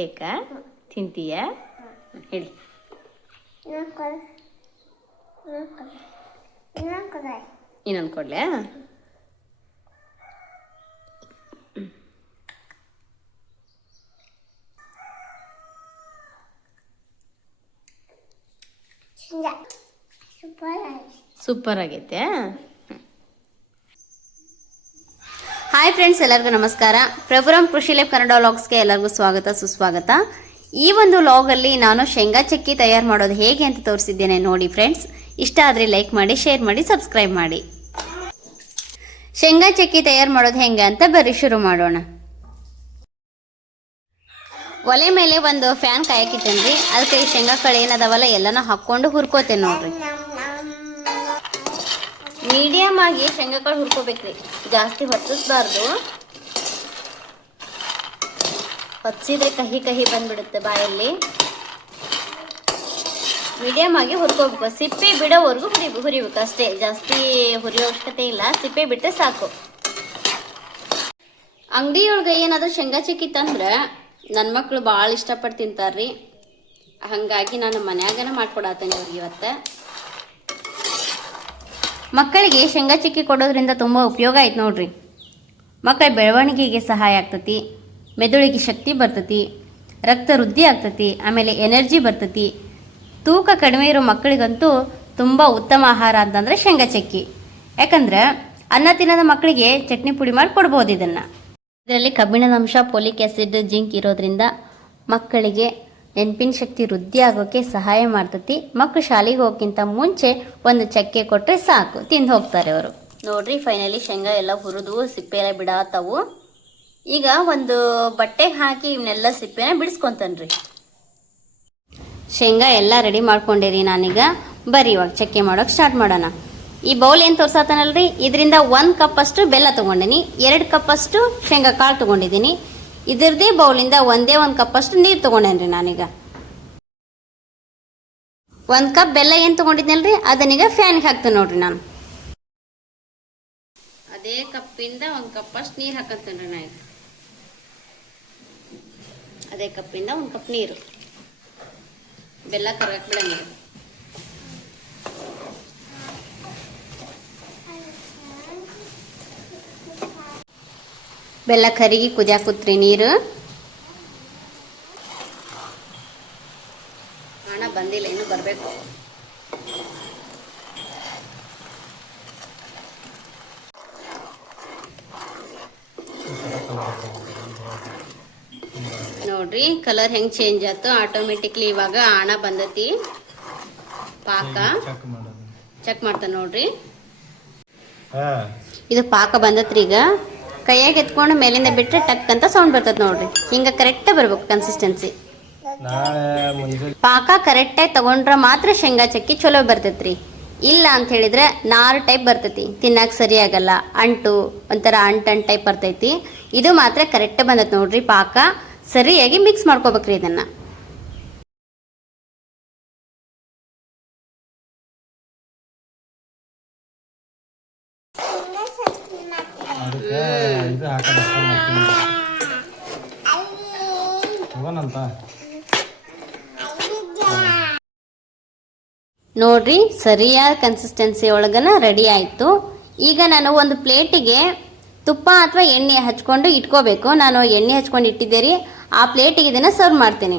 ಬೇಕಾ? ತಿಂತೀಯಾ? ಹೇಳಿ. ಇನ್ನೊಂದು ಕೊಡ್ಲಾ? ಸೂಪರ್ ಆಗೈತೆ. ಹಾಯ್ ಫ್ರೆಂಡ್ಸ್, ಎಲ್ಲರಿಗೂ ನಮಸ್ಕಾರ. ಪ್ರಭುರಾಮ್ ಕೃಷಿ ಲೈಫ್ ಕನ್ನಡ ವ್ಲಾಗ್ಸ್ಗೆ ಎಲ್ಲರಿಗೂ ಸ್ವಾಗತ ಸುಸ್ವಾಗತ. ಈ ಒಂದು ವ್ಲಾಗಲ್ಲಿ ನಾನು ಶೇಂಗಾ ಚಕ್ಕಿ ತಯಾರು ಮಾಡೋದು ಹೇಗೆ ಅಂತ ತೋರಿಸಿದ್ದೇನೆ. ನೋಡಿ ಫ್ರೆಂಡ್ಸ್, ಇಷ್ಟ ಆದರೆ ಲೈಕ್ ಮಾಡಿ, ಶೇರ್ ಮಾಡಿ, ಸಬ್ಸ್ಕ್ರೈಬ್ ಮಾಡಿ. ಶೇಂಗಾ ಚಕ್ಕಿ ತಯಾರು ಮಾಡೋದು ಹೆಂಗೆ ಅಂತ ಬರ್ರಿ ಶುರು ಮಾಡೋಣ. ಒಲೆ ಮೇಲೆ ಒಂದು ಫ್ಯಾನ್ ಕಾಯಕ್ಕಿಟ್ಟೇನ್ರಿ. ಅದಕ್ಕೆ ಈ ಶೇಂಗಾ ಕಾಳು ಏನದಾವಲ್ಲ ಎಲ್ಲನೂ ಹಾಕ್ಕೊಂಡು ಹುರ್ಕೋತೇನೆ ನೋಡ್ರಿ. ಮೀಡಿಯಮ್ ಆಗಿ ಶೇಂಗಾ ಕಾಳು ಹುರ್ಕೋಬೇಕ್ರಿ, ಜಾಸ್ತಿ ಹೊತ್ತಿಸ್ಬಾರ್ದು. ಹೊತ್ತಿಸಿದ್ರೆ ಕಹಿ ಕಹಿ ಬಂದ್ಬಿಡುತ್ತೆ ಬಾಯಲ್ಲಿ. ಮೀಡಿಯಮ್ ಆಗಿ ಹುರ್ಕೋಬೇಕು. ಸಿಪ್ಪೆ ಬಿಡೋವರೆಗೂ ಹುರಿಬೇಕು ಅಷ್ಟೇ, ಜಾಸ್ತಿ ಹುರಿಯೋ ಅವಶ್ಯಕತೆ ಇಲ್ಲ. ಸಿಪ್ಪೆ ಬಿಟ್ಟರೆ ಸಾಕು. ಅಂಗಡಿಯೊಳಗೆ ಏನಾದರೂ ಶೇಂಗಾ ಚಕ್ಕಿ ತಂದ್ರೆ ನನ್ನ ಮಕ್ಕಳು ಭಾಳ ಇಷ್ಟಪಟ್ಟು ತಿಂತಾರ್ರಿ. ಹಾಗಾಗಿ ನಾನು ಮನ್ಯಾಗನ ಮಾಡ್ಕೊಡತ್ತೇನೆ ಅವ್ರಿಗೆ ಇವತ್ತು. ಮಕ್ಕಳಿಗೆ ಶೇಂಗಾ ಚಕ್ಕಿ ಕೊಡೋದ್ರಿಂದ ತುಂಬ ಉಪಯೋಗ ಆಯ್ತು ನೋಡ್ರಿ. ಮಕ್ಕಳ ಬೆಳವಣಿಗೆಗೆ ಸಹಾಯ ಆಗ್ತತಿ, ಮೆದುಳಿಗೆ ಶಕ್ತಿ ಬರ್ತತಿ, ರಕ್ತ ವೃದ್ಧಿ ಆಗ್ತತಿ, ಆಮೇಲೆ ಎನರ್ಜಿ ಬರ್ತತಿ. ತೂಕ ಕಡಿಮೆ ಇರೋ ಮಕ್ಕಳಿಗಂತೂ ತುಂಬ ಉತ್ತಮ ಆಹಾರ ಅಂತಂದರೆ ಶೇಂಗಾ ಚಕ್ಕಿ. ಯಾಕಂದ್ರೆ ಅನ್ನ ತಿನ್ನೋದ ಮಕ್ಕಳಿಗೆ ಚಟ್ನಿ ಪುಡಿ ಮಾಡಿ ಕೊಡ್ಬೋದು. ಇದರಲ್ಲಿ ಕಬ್ಬಿಣದ ಅಂಶ, ಫೋಲಿಕ್ ಆ್ಯಸಿಡ್, ಜಿಂಕ್ ಇರೋದ್ರಿಂದ ಮಕ್ಕಳಿಗೆ ನೆನಪಿನ ಶಕ್ತಿ ವೃದ್ಧಿ ಆಗೋಕ್ಕೆ ಸಹಾಯ ಮಾಡ್ತತಿ. ಮಕ್ಕಳು ಶಾಲೆಗೆ ಹೋಗೋಕ್ಕಿಂತ ಮುಂಚೆ ಒಂದು ಚಕ್ಕೆ ಕೊಟ್ಟರೆ ಸಾಕು, ತಿಂದು ಹೋಗ್ತಾರೆ ಅವರು. ನೋಡ್ರಿ, ಫೈನಲಿ ಶೇಂಗಾ ಎಲ್ಲ ಹುರಿದು ಸಿಪ್ಪೆ ಎಲ್ಲ ಬಿಡಾತವು. ಈಗ ಒಂದು ಬಟ್ಟೆಗೆ ಹಾಕಿ ಇವನ್ನೆಲ್ಲ ಸಿಪ್ಪೆನ ಬಿಡಿಸ್ಕೊಂತನ್ರಿ. ಶೇಂಗಾ ಎಲ್ಲ ರೆಡಿ ಮಾಡ್ಕೊಂಡಿರಿ ನಾನೀಗ. ಬರ್ರಿ ಇವಾಗ ಚಕ್ಕೆ ಮಾಡೋಕೆ ಸ್ಟಾರ್ಟ್ ಮಾಡೋಣ. ಈ ಬೌಲ್ ಏನು ತೋರ್ಸತ್ತಾನಲ್ರಿ, ಇದರಿಂದ 1 ಕಪ್ ಅಷ್ಟು ಬೆಲ್ಲ ತೊಗೊಂಡಿನಿ, 2 ಕಪ್ ಅಷ್ಟು ಶೇಂಗಾ ಕಾಳು ತೊಗೊಂಡಿದ್ದೀನಿ. ಇದರದೇ ಬೌಲಿಂದ ಒಂದೇ 1 ಕಪ್ ಅಷ್ಟು ನೀರು ತೊಗೊಂಡೇನ್ರಿ ನಾನೀಗ. 1 ಕಪ್ ಬೆಲ್ಲ ಏನು ತೊಗೊಂಡಿದ್ನಲ್ರಿ ಅದನ್ನೀಗ ಫ್ಯಾನ್ಗೆ ಹಾಕ್ತೇನೆ ನೋಡ್ರಿ. ನಾನು ಅದೇ ಕಪ್ಪಿಂದ 1 ಕಪ್ ಅಷ್ಟು ನೀರು ಹಾಕತ್ತೇನ್ರಿ ನಾ ಈಗ. ಅದೇ ಕಪ್ಪಿಂದ 1 ಕಪ್ ನೀರು. ಬೆಲ್ಲ ಕರಗಕ್ಕೆ ಬಿಡಂಗಿಲ್ಲ. ಬೆಲ್ಲ ಕರಿಗಿ ಕುದಿಯಾಕುತ್ರಿ ನೀರು. ಹಣ ಬಂದಿಲ್ಲ, ಇನ್ನು ಬರಬೇಕು. ನೋಡ್ರಿ ಕಲರ್ ಹೆಂಗ್ ಚೇಂಜ್ ಆಯ್ತು ಆಟೋಮೆಟಿಕ್ಲಿ. ಇವಾಗ ಹಣ ಬಂದತಿ. ಪಾಕ ಚೆಕ್ ಮಾಡ್ತಾನೆ ನೋಡ್ರಿ. ಇದು ಪಾಕ ಬಂದತ್ರಿ. ಈಗ ಕೈಯಾಗ ಎತ್ಕೊಂಡು ಮೇಲಿಂದ ಬಿಟ್ಟರೆ ಟಕ್ ಅಂತ ಸೌಂಡ್ ಬರ್ತದೆ ನೋಡ್ರಿ. ಹಿಂಗೆ ಕರೆಕ್ಟಾಗಿ ಬರ್ಬೇಕು ಕನ್ಸಿಸ್ಟೆನ್ಸಿ. ಪಾಕ ಕರೆಕ್ಟಾಗಿ ತಗೊಂಡ್ರೆ ಮಾತ್ರ ಶೇಂಗಾ ಚಕ್ಕಿ ಚಲೋ ಬರ್ತೈತ್ರಿ. ಇಲ್ಲ ಅಂತ ಹೇಳಿದ್ರೆ ನಾರು ಟೈಪ್ ಬರ್ತೈತಿ, ತಿನ್ನಕ್ಕೆ ಸರಿಯಾಗಲ್ಲ, ಅಂಟು ಒಂಥರ ಅಂಟು ಟೈಪ್ ಬರ್ತೈತಿ. ಇದು ಮಾತ್ರ ಕರೆಕ್ಟಾಗಿ ಬಂದೈತೆ ನೋಡ್ರಿ. ಪಾಕ ಸರಿಯಾಗಿ ಮಿಕ್ಸ್ ಮಾಡ್ಕೋಬೇಕ್ರಿ ಇದನ್ನ. ನೋಡ್ರಿ ಸರಿಯಾದ ಕನ್ಸಿಸ್ಟೆನ್ಸಿ ಒಳಗನ ರೆಡಿ ಆಯಿತು. ಈಗ ನಾನು ಒಂದು ಪ್ಲೇಟಿಗೆ ತುಪ್ಪ ಅಥವಾ ಎಣ್ಣೆ ಹಚ್ಕೊಂಡು ಇಟ್ಕೋಬೇಕು. ನಾನು ಎಣ್ಣೆ ಹಚ್ಕೊಂಡು ಇಟ್ಟಿದ್ದೆ ರೀ. ಆ ಪ್ಲೇಟಿಗೆ ಇದನ್ನು ಸರ್ವ್ ಮಾಡ್ತೀನಿ.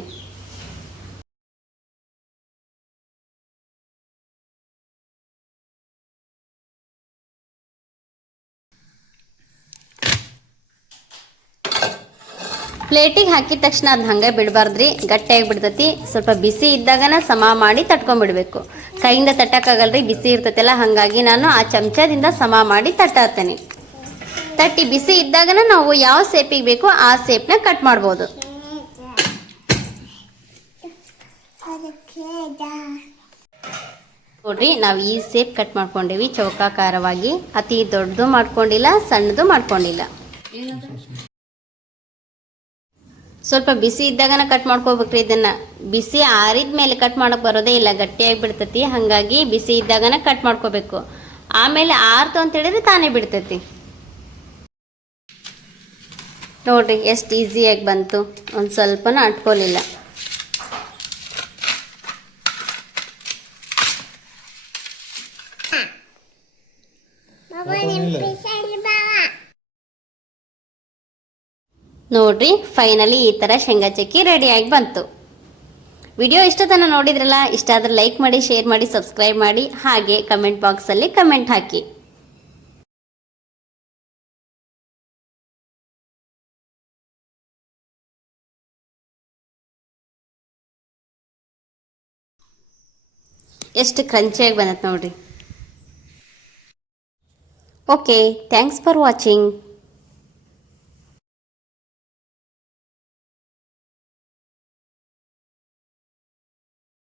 ಪ್ಲೇಟಿಗೆ ಹಾಕಿದ ತಕ್ಷಣ ಅದು ಹಂಗೆ ಬಿಡಬಾರ್ದ್ರಿ, ಗಟ್ಟಿಯಾಗಿ ಬಿಡ್ತತಿ. ಸ್ವಲ್ಪ ಬಿಸಿ ಇದ್ದಾಗನ ಸಮ ಮಾಡಿ ತಟ್ಕೊಂಡ್ಬಿಡ್ಬೇಕು. ಕೈಯಿಂದ ತಟ್ಟಕ್ಕಾಗಲ್ರಿ, ಬಿಸಿ ಇರ್ತೈತಲ್ಲ. ಹಾಗಾಗಿ ನಾನು ಆ ಚಮಚದಿಂದ ಸಮ ಮಾಡಿ ತಟ್ಟತ್ತೇನೆ. ತಟ್ಟಿ ಬಿಸಿ ಇದ್ದಾಗನ ನಾವು ಯಾವ ಸೇಪಿಗೆ ಬೇಕೋ ಆ ಸೇಪ್ನ ಕಟ್ ಮಾಡ್ಬೋದು. ನೋಡ್ರಿ, ನಾವು ಈ ಸೇಪ್ ಕಟ್ ಮಾಡ್ಕೊಂಡೇವಿ ಚೌಕಾಕಾರವಾಗಿ. ಅತಿ ದೊಡ್ಡದು ಮಾಡ್ಕೊಂಡಿಲ್ಲ, ಸಣ್ಣದು ಮಾಡ್ಕೊಂಡಿಲ್ಲ. ಸ್ವಲ್ಪ ಬಿಸಿ ಇದ್ದಾಗನ ಕಟ್ ಮಾಡ್ಕೋಬೇಕ್ರಿ. ಇದನ್ನ ಬಿಸಿ ಆರಿದ ಮೇಲೆ ಕಟ್ ಮಾಡಕ್ ಬರೋದೇ ಇಲ್ಲ, ಗಟ್ಟಿಯಾಗಿ ಬಿಡ್ತತಿ. ಹಾಗಾಗಿ ಬಿಸಿ ಇದ್ದಾಗನ ಕಟ್ ಮಾಡ್ಕೋಬೇಕು. ಆಮೇಲೆ ಆರ್ತು ಅಂತ ಹೇಳಿದ್ರೆ ತಾನೇ ಬಿಡ್ತತಿ. ನೋಡಿರಿ ಎಷ್ಟು ಈಸಿಯಾಗಿ ಬಂತು, ಒಂದು ಸ್ವಲ್ಪನೂ ಅಂಟ್ಕೊಲಿಲ್ಲ. ನೋಡ್ರಿ ಫೈನಲಿ ಈ ಥರ ಶೇಂಗಾ ಚಕ್ಕಿ ರೆಡಿಯಾಗಿ ಬಂತು. ವಿಡಿಯೋ ಇಷ್ಟ ತನಕ ನೋಡಿದ್ರಲ್ಲ, ಇಷ್ಟ ಆದರೆ ಲೈಕ್ ಮಾಡಿ, ಶೇರ್ ಮಾಡಿ, ಸಬ್ಸ್ಕ್ರೈಬ್ ಮಾಡಿ, ಹಾಗೆ ಕಮೆಂಟ್ ಬಾಕ್ಸಲ್ಲಿ ಕಮೆಂಟ್ ಹಾಕಿ. ಎಷ್ಟು ಕ್ರಂಚಿಯಾಗಿ ಬಂದತ್ತೆ ನೋಡ್ರಿ. Okay, thanks for watching.